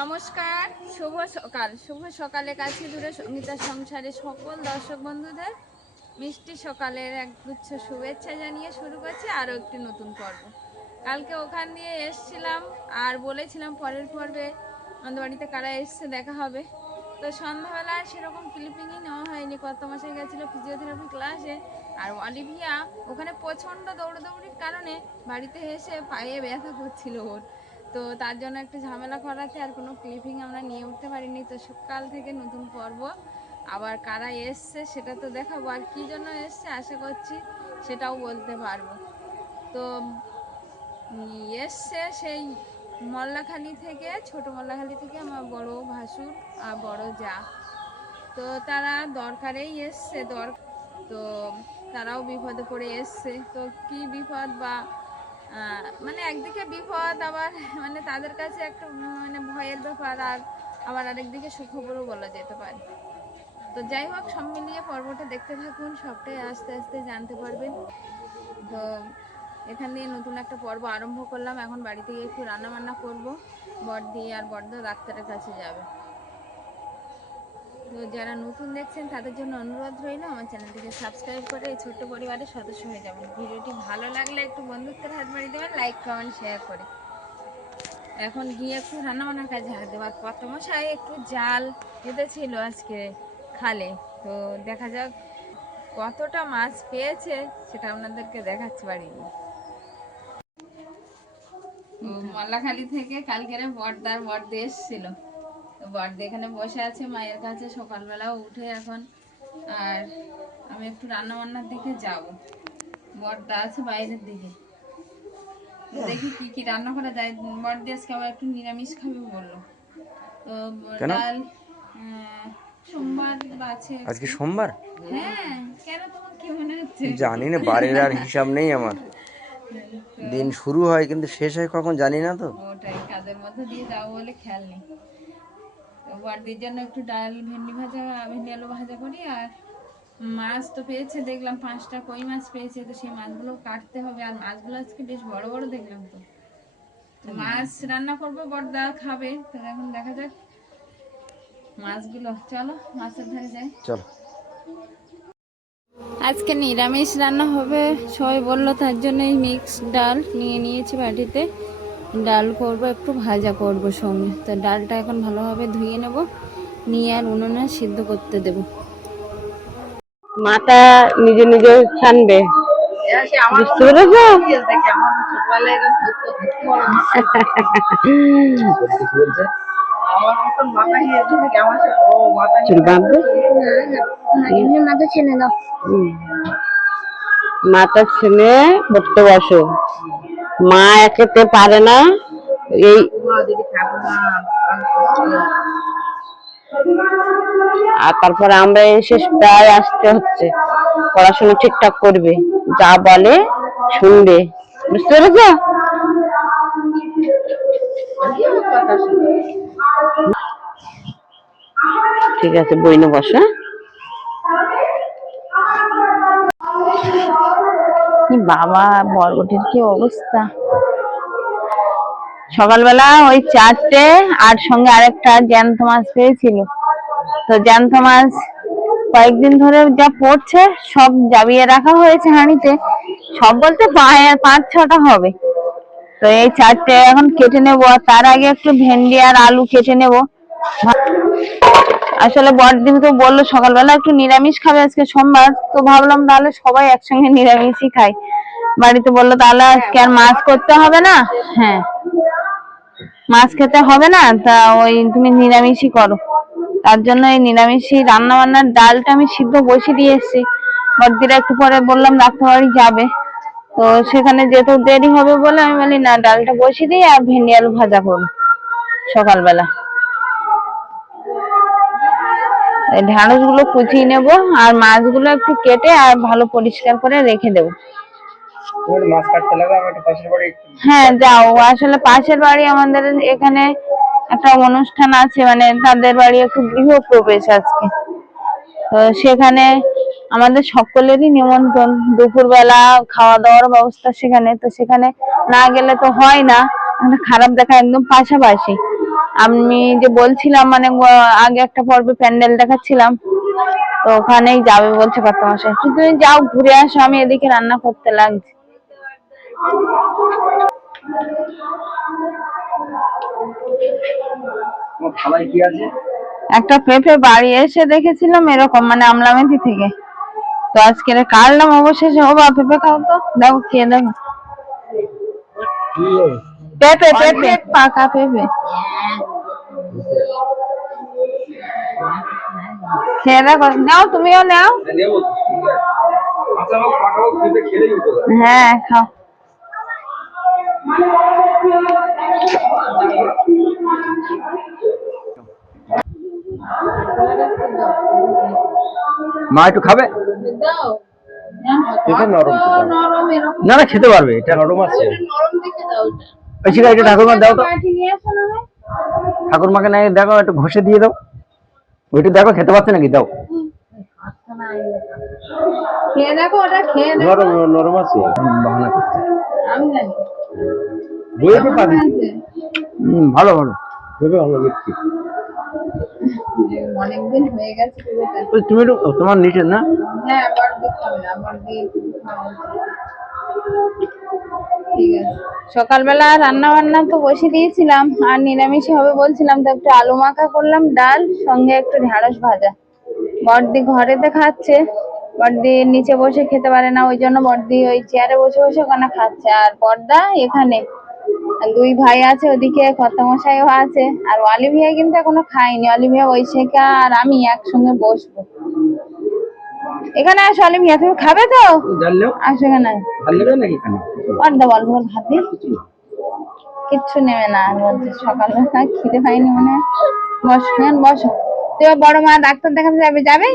নমস্কার, শুভ সকালে কাছে দূরে সঙ্গীতার সংসারে সকল দর্শক বন্ধুদের মিষ্টি সকালের একগুচ্ছ শুভেচ্ছা জানিয়ে শুরু করছি আরও একটি নতুন পর্ব। কালকে ওখান দিয়ে এসছিলাম আর বলেছিলাম পরের পর্বে আমাদের বাড়িতে কারা এসছে দেখা হবে। তো সন্ধ্যাবেলায় সেরকম ক্লিপিংই নেওয়া হয়নি। কত মাসে গেছিলো ফিজিওথেরাপি ক্লাসে, আর অলিভিয়া ওখানে প্রচণ্ড দৌড়াদৌড়ির কারণে বাড়িতে এসে পায়ে ব্যথা করছিল ওর। তো তার জন্য একটু ঝামেলা করাতে আর কোনো ক্লিপিং আমরা নিয়ে উঠতে পারিনি। তো সকাল থেকে নতুন পর্ব, আবার কারা এসছে সেটা তো দেখাবো, আর কী জন্য এসছে আশা করছি সেটাও বলতে পারবো। তো এসছে সেই মল্লাখালি থেকে, ছোট মল্লাখালি থেকে আমার বড় ভাসুর আর বড় যা। তো তারা দরকারেই এসছে, তো তারাও বিপদে পড়ে এসছে। তো কি বিপদ বা মানে একদিকে বিপদ, আবার মানে তাদের কাছে একটা মানে ভয়ের ব্যাপার, আর আবার আরেকদিকে সুখবরও বলা যেতে পারে। তো যাই হোক, সব মিলিয়ে পর্বটা দেখতে থাকুন, সবটাই আস্তে আস্তে জানতে পারবেন। তো এখান দিয়ে নতুন একটা পর্ব আরম্ভ করলাম। এখন বাড়িতে গিয়ে একটু রান্না বান্না করবো। বড়দি আর বড়দ ডাক্তারের কাছে যাবে। তো যারা নতুন দেখছেন তাদের জন্য অনুরোধ রইল আমার চ্যানেলটিকে সাবস্ক্রাইব করে এই ছোট্ট পরিবারের সদস্য হয়ে যাবেন। ভিডিওটি ভালো লাগলে একটু বন্ধুত্বের হাত বাড়িয়ে দেবেন, লাইক কমেন্ট শেয়ার করে। এখন গিয়ে একটু রান্নাবান্নার কাজে হাত দেবো। আর কত মশাই একটু জাল পেতেছিল আজকে খালে, তো দেখা যাক কতটা মাছ পেয়েছে সেটা আপনাদেরকে দেখাচ্ছি বাড়ি গিয়ে। মল্লাখালি থেকে কালকের বড়দি এসেছিল। বড়দি এখানে বসে আছে মায়ের কাছে, সকালবেলা উঠে এখন। আর আমি একটু রান্না বান্নার দিকে যাব, বড়দা আছে বাইরের দিকে, দেখি কি কি রান্না করা যায়। বড়দি আজকে আবার একটু নিরামিষ খাবে বললো। তো ডাল, সোমবার আছে আজকে সোমবার। হ্যাঁ, কেন তোমার কি মনে হচ্ছে? জানি না, বাড়ির আর হিসাব নেই আমার। দিন শুরু হয় কিন্তু শেষ হয় কখন জানি না। তো ওটাই, কাজের মধ্যে দিয়ে যাবো বলে খেয়াল নেই। তো বড়দির জন্য একটু ডাল, ভেন্ডি আলু ভাজা করি। আর মাছ তো পেয়েছে, দেখলাম 5টা কই মাছ পেয়েছে, তো সেই মাছগুলো কাটতে হবে। আর মাছগুলো আজকে বেশ বড় বড় দেখলাম। তো মাছ রান্না করবো, বড়দা খাবে। তো এখন দেখা যাক মাছগুলো। চলো মাছের ধারে যাই, চলো। আজকে নিরামিষ রান্না হবে সবাই বললো, তার জন্য এই মিক্স ডাল নিয়ে নিয়েছি বাটিতে। ডাল করব, একটু ভাজা করব সঙ্গে। তো ডালটা এখন ভালোভাবে ধুয়ে নেব, নিয়ে আর উনুনে সিদ্ধ করতে দেব। মাটা নিজে নিজে ছানবে, বুঝতে পেরেছো? মাথা ছেলে পড়তে বসো, মা একেতে পারে না। এই আর তারপরে আমরা এসে প্রায় আসতে হচ্ছে। পড়াশোনা ঠিকঠাক করবে, যা বলে শুনবে, বুঝতে পেরেছো? ঠিক আছে, বই নিয়ে বসো। কি বাবা, বরবটির কি অবস্থা! সকালবেলা ওই 4টে আর সঙ্গে আরেকটা জ্যান্ত মাছ পেয়েছিল। তো জ্যান্ত মাছ কয়েকদিন ধরে যা পড়ছে সব জাবিয়ে রাখা হয়েছে হাঁড়িতে। সব বলতে 5-6টা হবে। তো এই 4টে এখন কেটে নেবো, আর তার আগে একটু ভেন্ডি আর আলু কেটে নেব। আসলে বড়দিনকে বললো সকালবেলা একটু নিরামিষ খাবে, আজকে সোমবার। তো ভাবলাম তাহলে সবাই একসঙ্গে নিরামিষই খাই। বাড়িতে বললো তাহলে আজকে আর মাছ করতে হবে না। হ্যাঁ, মাছ খেতে হবে না, তা ওই তুমি নিরামিষই করো। তার জন্য এই নিরামিষই রান্না বান্নার ডালটা আমি সিদ্ধ বসিয়ে দিয়ে এসেছি। বড়দিরা একটু পরে বললাম ডাক্তার বাড়ি যাবে, তো সেখানে যেতে দেরি হবে বলে আমি বলি না, ডালটা বসিয়ে দিই আর ভেন্ডি আলু ভাজা করবো সকালবেলা। এই ঢ্যাঁড়স গুলো কুচিয়ে নেবো, আর মাছগুলো একটু কেটে আর ভালো পরিষ্কার করে রেখে দেবো। হ্যাঁ যাও, আসলে পাশের বাড়ি আমাদের এখানে একটা অনুষ্ঠান আছে, মানে তাদের বাড়ি একটু গৃহপ্রবেশ আজকে। তো সেখানে আমাদের সকলেরই নিমন্ত্রণ, দুপুরবেলা খাওয়া দাওয়ার ব্যবস্থা সেখানে। তো সেখানে না গেলে তো হয় না, খারাপ দেখা, একদম পাশাপাশি। আমি যে বলছিলাম মানে আগে একটা পর্বে প্যান্ডেল দেখাচ্ছিলাম, তো ওখানেই যাবে বলছে কর্তামশাই। তুমি যাও ঘুরে আসো, আমি এদিকে রান্না করতে লাগছি। তোমার থালায় কি আছে? একটা পেঁপে বাড়ি এসে দেখেছিলাম এরকম মানে আমলামেথি থেকে, তো আজকে কাটলাম অবশেষে। ও বা পেঁপে খাও তো, দেখো খেয়ে দেখো। পেঁপে পেঁপে পাকা পেঁপে খেয়ে দেখো, নাও তুমিও নাও। হ্যাঁ খাও। মা একটু খাবে? এটা নরম, না না খেতে পারবে, এটা নরম আছে। ঐশিকা এটা ঠাকুরমা দাও তো, ঠাকুরমাকে নাই দেখো, একটু ঘষে দিয়ে দাও। ওইটা দেখো খেতে পারছে নাকি, দাও। খেয়ে দেখো, ওটা খেয়ে দেখো। নরম নরম আছে, বাহানা করছে। আমি জানি বইতে পাবি। ভালো ভালো ভেবে ভালো দেখছি। অনেকদিন হয়ে গেছে। তুমি একটু তোমার নিচের না? হ্যাঁ আবার দিতে হবে না, আবার দিয়ে ঠিক আছে। সকালবেলা রান্না বান্না তো বসে দিয়েছিলাম, আর নিরামিষই হবে বলছিলাম, তো একটু আলু মাখা করলাম, ডাল সঙ্গে একটু ঢেঁড়স ভাজা। বড়দি ঘরেতে খাচ্ছে, বড়দি নিচে বসে খেতে পারে না, ওই জন্য বড়দি ওই চেয়ারে বসে বসে ওখানে খাচ্ছে, আর বড়দা এখানে। আর দুই ভাই আছে ওদিকে, কর্তামশাইও আছে। আর অলিভিয়া কিন্তু এখনো খাইনি, অলিভিয়া ঐশিকা আর আমি একসঙ্গে বসবো। এখানে আসো অলিভিয়া, তুমি খাবে তো? আসো এখানে। বড়দা বল ভাত দিয়ে কিচ্ছু নেবে না, বলছে সকালবেলা খিদে পাইনি মনে হয়। বসো বসো। তুই বড় মা ডাক্তার দেখাতে যাবে? যাবে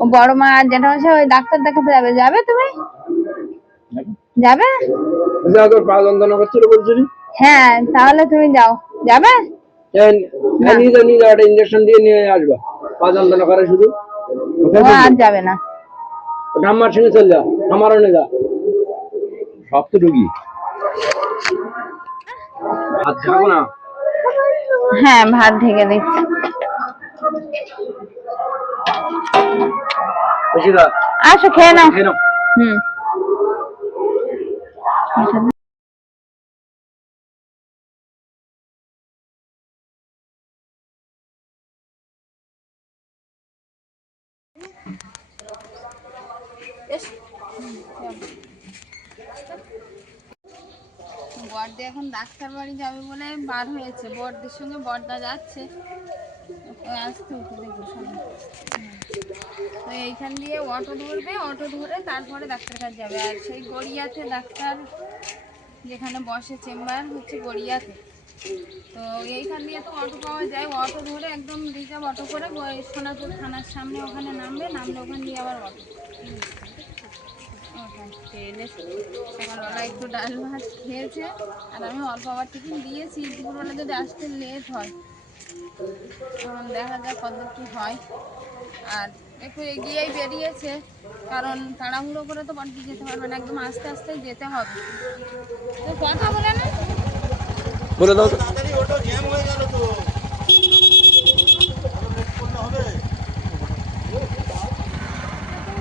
ও বড় মা আর জেঠামশাই ওই ডাক্তার দেখাতে যাবে, যাবে তুমি? যাবে? হ্যাঁ তাহলে তুমি যাও, যাবে? ইঞ্জেকশন দিয়ে নিয়ে আসবা, পা যন্ত্রণা করে শুধু। ও আর যাবে না, ঠাম্মার সঙ্গে চল যা, আমারও নিয়ে যা, সব তো রুগী। ভাত খাবো না? হ্যাঁ ভাত ঢেকে দিচ্ছি। আসো খেয়ে নাও। হুম বড়দি এখন ডাক্তার বাড়ি যাবে বলে বার হয়েছে, বড়দির সঙ্গে বড়দা যাচ্ছে। আসতে উঠে দেখো সামনে, তো এইখান দিয়ে অটো ধরবে, অটো ধরে তারপরে ডাক্তার কাছে যাবে। আর সেই গড়িয়াতে ডাক্তার যেখানে বসে চেম্বার হচ্ছে গড়িয়াতে, তো এইখান দিয়ে তো অটো পাওয়া যায়, অটো ধরে একদম রিজার্ভ অটো করে সোনাপুর থানার সামনে ওখানে নামবে, নামলে ওখান দিয়ে আবার অটো। সকালবেলা একটু ডাল ভাত খেয়েছে, আর আমি অল্প আবার টিফিন দিয়েছি। দুপুরবেলা যদি আসতে লেট হয়, দেখা যাক কত কি হয়। আর একটু এগিয়েই বেরিয়েছে, কারণ তাড়াহুড়ো করে তো বাড়ি যেতে পারবে না, একদম আস্তে আস্তে যেতে হবে। তো কথা বলে না, বলে দাও তো।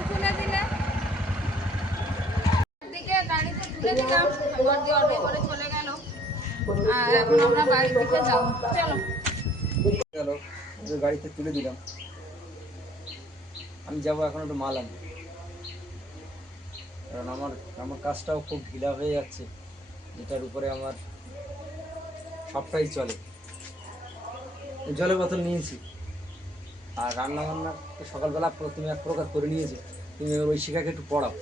তুলে দিলে দিকে গাড়িতে তুলে দিলাম, বড়দি অটো করে চলে গেল। আর এখন আমরা বাড়ির দিকে যাবো, চলো। গাড়িতে তুলে দিলাম, আমি যাবো এখন একটু মাল আনতে, কারণ আমার আমার কাজটাও খুব ঢিলা হয়ে যাচ্ছে, যেটার উপরে আমার সবটাই চলে। জলের বোতল নিয়েছি, আর রান্না বান্না সকালবেলা তুমি এক প্রকার করে নিয়েছি, তুমি ওই শিখাকে একটু পড়াও।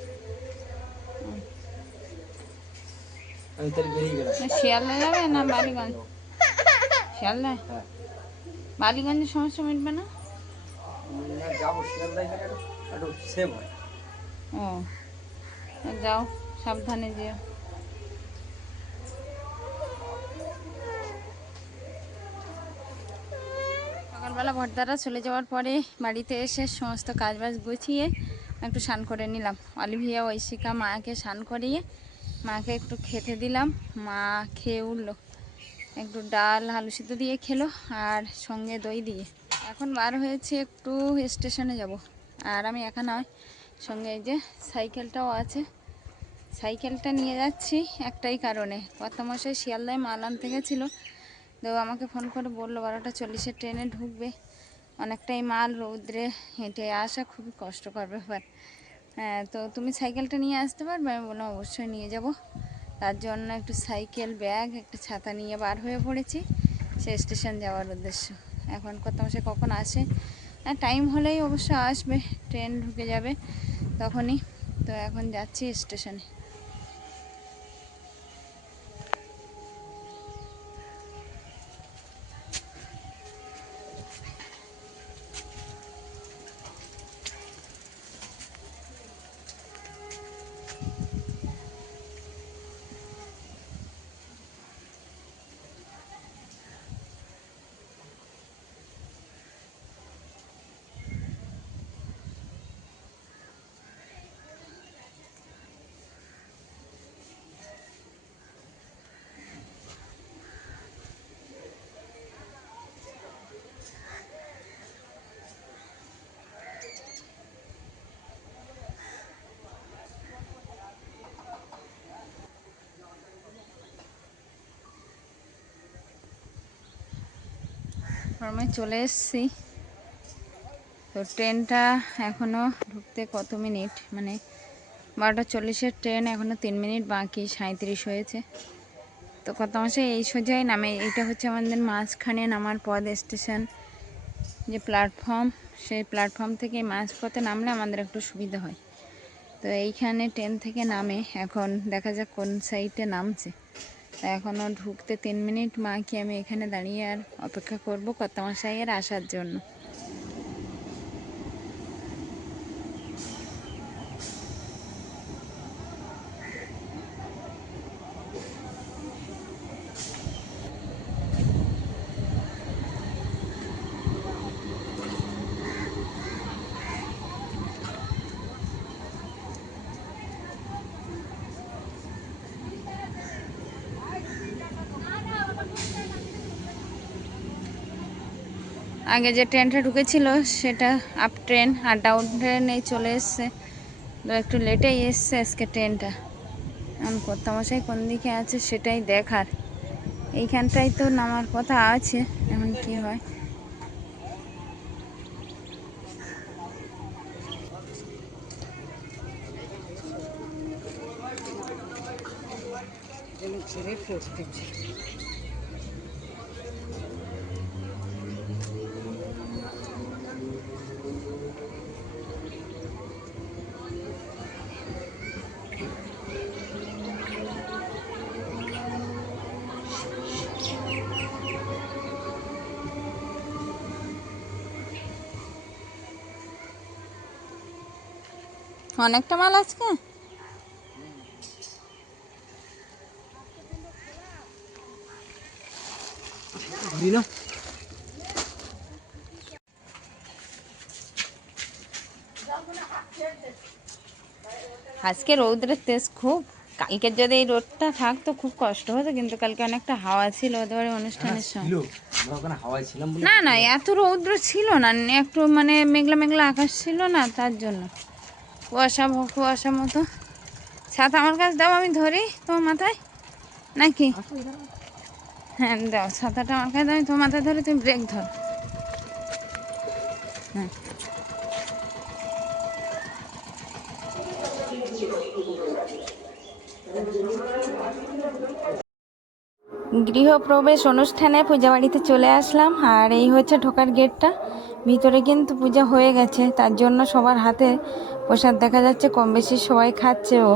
আমি তাহলে বেরিয়ে গেলাম। শিয়ালদা যাবে না বালিগঞ্জ? শিয়ালদা? হ্যাঁ বালিগঞ্জের সমস্যা মিটবে না? যাবো, শিয়ালদায় গেলে একটু সেভ হয়। ও যাও, সাবধানে যেও। সকালবেলা ভর্তারা চলে যাওয়ার পরে বাড়িতে এসে সমস্ত কাজবাজ গুছিয়ে একটু স্নান করে নিলাম। অলিভিয়া ঐশিকা মাকে স্নান করিয়ে মাকে একটু খেতে দিলাম, মা খেয়ে উঠলো। একটু ডাল আলু সিদ্ধ দিয়ে খেলো আর সঙ্গে দই দিয়ে। এখন বার হয়েছে একটু স্টেশনে যাব। আর আমি একা নয়, সঙ্গে এই যে সাইকেলটাও আছে। সাইকেলটা নিয়ে যাচ্ছি একটাই কারণে, কর্তামশাই শিয়ালদায় মাল আনতে গেছিলো, তো আমাকে ফোন করে বললো 12:40 ট্রেনে ঢুকবে, অনেকটাই মাল, রৌদ্রে হেঁটে আসা খুবই কষ্টকর ব্যাপার। হ্যাঁ, তো তুমি সাইকেলটা নিয়ে আসতে পারবে? আমি বললাম অবশ্যই নিয়ে যাব। তার জন্য একটু সাইকেল, ব্যাগ, একটা ছাতা নিয়ে বার হয়ে পড়েছি সে স্টেশন যাওয়ার উদ্দেশ্য। এখন কর্তামশাই কখন আসে, টাইম হলেই অবশ্য আসবে, ট্রেন ঢুকে যাবে তখনই। তো এখন যাচ্ছি স্টেশনে। ফর্মে চলে এসেছি। তো ট্রেনটা এখনও ঢুকতে কত মিনিট, মানে 12:40 ট্রেন, এখনও 3 মিনিট বাকি, 37 হয়েছে। তো কর্তামশাই এই সোজাই নামে, এইটা হচ্ছে আমাদের মাঝখানে নামার পথ, স্টেশন যে প্ল্যাটফর্ম, সেই প্ল্যাটফর্ম থেকে মাঝপথে নামলে আমাদের একটু সুবিধা হয়। তো এইখানে ট্রেন থেকে নামে, এখন দেখা যাক কোন সাইডে নামছে। তা এখনও ঢুকতে 3 মিনিট বাকি, আমি এখানে দাঁড়িয়ে আর অপেক্ষা করবো কর্তামশাইয়ের আসার জন্য। আগে যে ট্রেনটা ঢুকেছিল সেটা আপ ট্রেন, আর ডাউন ট্রেনে চলে এসছে, তো একটু লেটেই এসছে আজকে ট্রেনটা। এখন কর্তামশাই কোন দিকে আছে সেটাই দেখার। এইখানটাই তো নামার কথা আছে, এখন কি হয়। অনেকটা মাল আজকে। আজকে রৌদ্রের তেজ খুব, কালকে যদি এই রোদটা থাকতো খুব কষ্ট হতো, কিন্তু কালকে অনেকটা হাওয়া ছিল ওদের অনুষ্ঠানের সময়। না না, এত রৌদ্র ছিল না, একটু মানে মেঘলা মেঘলা আকাশ ছিল না, তার জন্য কুয়াশা কুয়াশা মতো। ছাতা আমার কাছে দাও, আমি ধরি তোমার মাথায় নাকি? হ্যাঁ দাও, ছাতাটা আমার কাছে দাও, আমি তোমার মাথায় ধরে, তুমি ব্রেক ধর। হ্যাঁ, গৃহপ্রবেশ অনুষ্ঠানে পূজা বাড়িতে চলে আসলাম, আর এই হচ্ছে ঢোকার গেটটা। ভিতরে কিন্তু পূজা হয়ে গেছে, তার জন্য সবার হাতে প্রসাদ দেখা যাচ্ছে, কম বেশি সবাই খাচ্ছেও।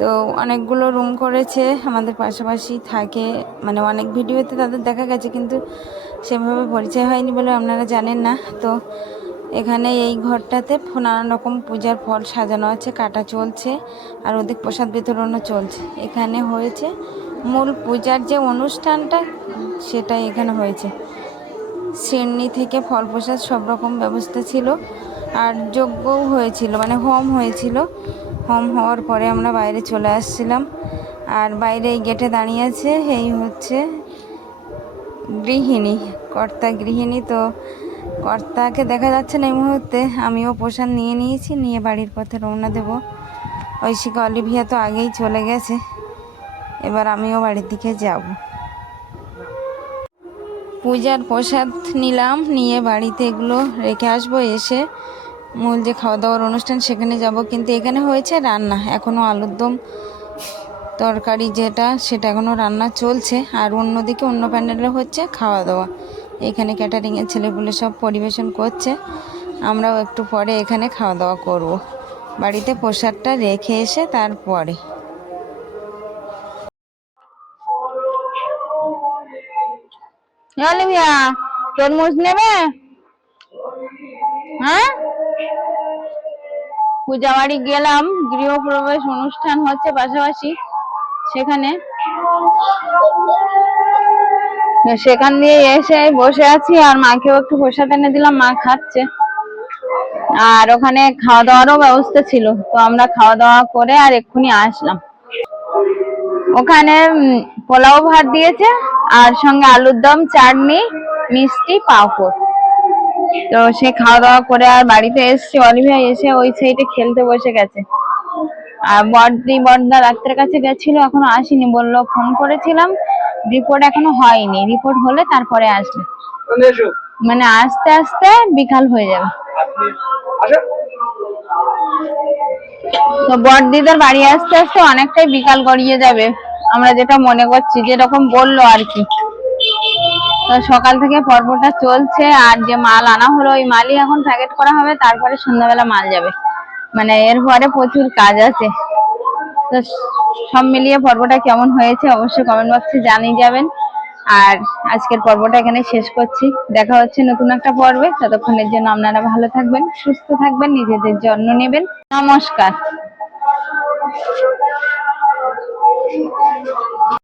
তো অনেকগুলো রুম করেছে, আমাদের পাশাপাশি থাকে, মানে অনেক ভিডিওতে তাদের দেখা গেছে, কিন্তু সেভাবে পরিচয় হয়নি বলে আপনারা জানেন না। তো এখানে এই ঘরটাতে নানান রকম পূজার ফল সাজানো আছে, কাটা চলছে, আর ওদিক প্রসাদ বিতরণও চলছে। এখানে হয়েছে মূল পূজার যে অনুষ্ঠানটা, সেটাই এখানে হয়েছে। সিন্নি থেকে ফল প্রসাদ সব রকম ব্যবস্থা ছিল, আর যজ্ঞও হয়েছিল, মানে হোম হয়েছিল। হোম হওয়ার পরে আমরা বাইরে চলে আসছিলাম, আর বাইরে এই গেটে দাঁড়িয়ে আছে, এই হচ্ছে গৃহিণী, কর্তা গৃহিণী, তো কর্তাকে দেখা যাচ্ছে না এই মুহূর্তে। আমিও প্রসাদ নিয়ে নিয়েছি, নিয়ে বাড়ির পথে রওনা দেব। ঐশিকা অলিভিয়া তো আগেই চলে গেছে, এবার আমিও বাড়ির দিকে যাব। পূজার প্রসাদ নিলাম, নিয়ে বাড়িতে এগুলো রেখে আসবো, এসে মূল যে খাওয়া দাওয়ার অনুষ্ঠান সেখানে যাব। কিন্তু এখানে হয়েছে রান্না, এখনও আলুর দম তরকারি যেটা সেটা এখনও রান্না চলছে। আর অন্যদিকে অন্য প্যান্ডেলে হচ্ছে খাওয়া দাওয়া, এখানে ক্যাটারিংয়ের ছেলেগুলো সব পরিবেশন করছে। আমরাও একটু পরে এখানে খাওয়া দাওয়া করব, বাড়িতে প্রসাদটা রেখে এসে তারপরে। অলিভিয়া, তরমুজ নেবে? হ্যাঁ, পূজা বাড়ি গেলাম, গৃহপ্রবেশ অনুষ্ঠান হচ্ছে পাশাপাশি সেখানে। সেখান দিয়ে এসে বসে আছি, আর মাকেও একটু প্রসাদ এনে দিলাম, মা খাচ্ছে। আর ওখানে খাওয়া দাওয়ারও ব্যবস্থা ছিল, তো আমরা খাওয়া দাওয়া করে আর এক্ষুনি আসলাম। ওখানে পোলাও ভাত দিয়েছে, আর সঙ্গে আলুর দম, চাটনি, মিষ্টি, পাঁপড়। তো সে খাওয়া দাওয়া করে আর বাড়িতে এসছে। অলিভিয়া এসে ওই সাইডে খেলতে বসে গেছে। আর বড়দা ডাক্তারের কাছে গেছিল, এখনো আসেনি, বললো ফোন করেছিলাম, রিপোর্ট এখনো হয়নি, রিপোর্ট হলে তারপরে আসবে। মানে আস্তে আস্তে বিকাল হয়ে যাবে। তো বড়দিদার বাড়ি আসতে আসতে অনেকটাই বিকাল গড়িয়ে যাবে, আমরা যেটা মনে করছি, যেরকম বললো আর কি। তো সকাল থেকে পর্বটা চলছে, আর যে মাল আনা হলো ওই মালই এখন প্যাকেট করা হবে, তারপরে সন্ধ্যাবেলা মাল যাবে। মানে এরপরে প্রচুর কাজ আছে। তো সব মিলিয়ে পর্বটা কেমন হয়েছে অবশ্যই কমেন্ট বক্সে জানিয়ে যাবেন। আর আজকের পর্বটা এখানে শেষ করছি, দেখা হচ্ছে নতুন একটা পর্বে। ততক্ষণের জন্য আপনারা ভালো থাকবেন, সুস্থ থাকবেন, নিজেদের যত্ন নেবেন। নমস্কার।